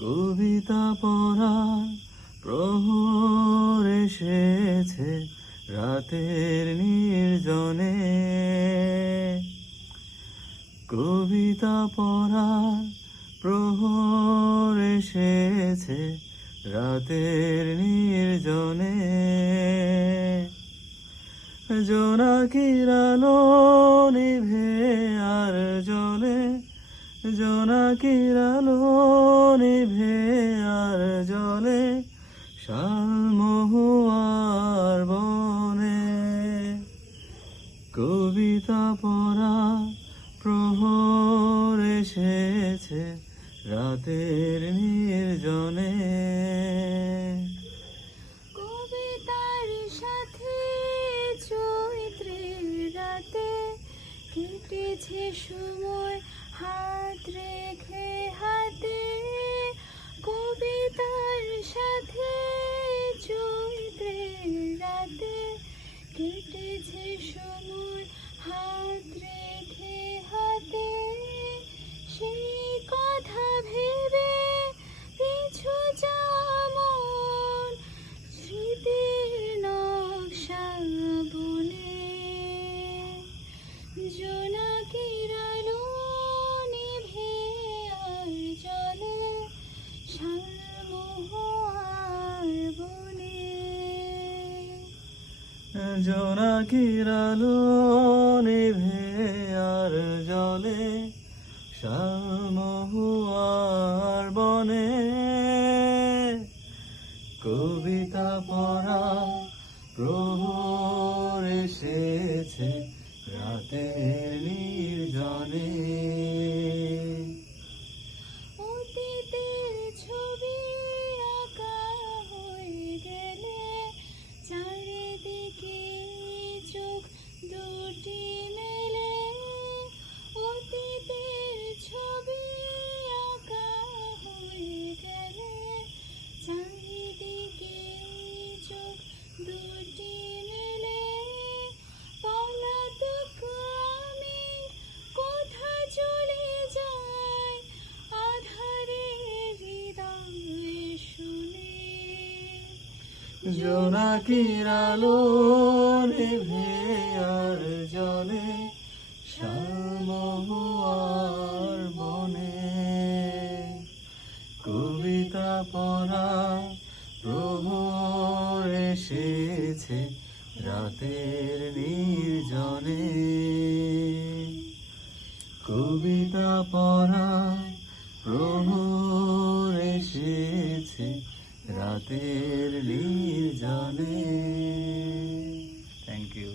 কবিতা পড়ার প্রহর এসেছে রাতের নির্জনে, কবিতা পড়ার প্রহর এসেছে রাতের নির্জনে। জোনাকির আলো নিভে আর জ্বলে, জোনাকির আলো নিভে আর জ্বলে শালমহুয়ার বনে। কবিতা পড়া প্রহর এসেছে রাতের নির্জনে। কবিতার সাথে চৈত্রের রাতে কেটেছে সময় হাত রেখে হাতে। কবিতার সাথে চৈত্রের রাতে কেটেছে সময় হাত রেখে হাতে। সেই কথা ভেবে পিছু যাওয়া মন স্মৃতির নকশা বনে। জোনাকির আলো নিভে আর জ্বলে শালমহুয়ার বনে। জোনাকির আলো নিভে আর জ্বলে শালমহুয়ার বনে। কবিতা পড়া প্রহর এসেছে রাতের নির্জনে। অতীতের ছবি আঁকা হয়ে গেলে চারিদিকে চোখ দুটি মেলে। অতীতের ছবি আঁকা হয়ে গেলে চারিদিকে চোখ দুটি মেলে। পলাতক আমি কোথা চলে যাই আধারে হৃদয় শুনে। জোনাকির আলো নিভে আর জ্বলে শালমহুয়ার বনে। কবিতা পড়া প্রহর এসেছে রাতের নির্জনে। কবিতা পড়া প্রহর এসেছে রাতের নির্জনে। Thank you.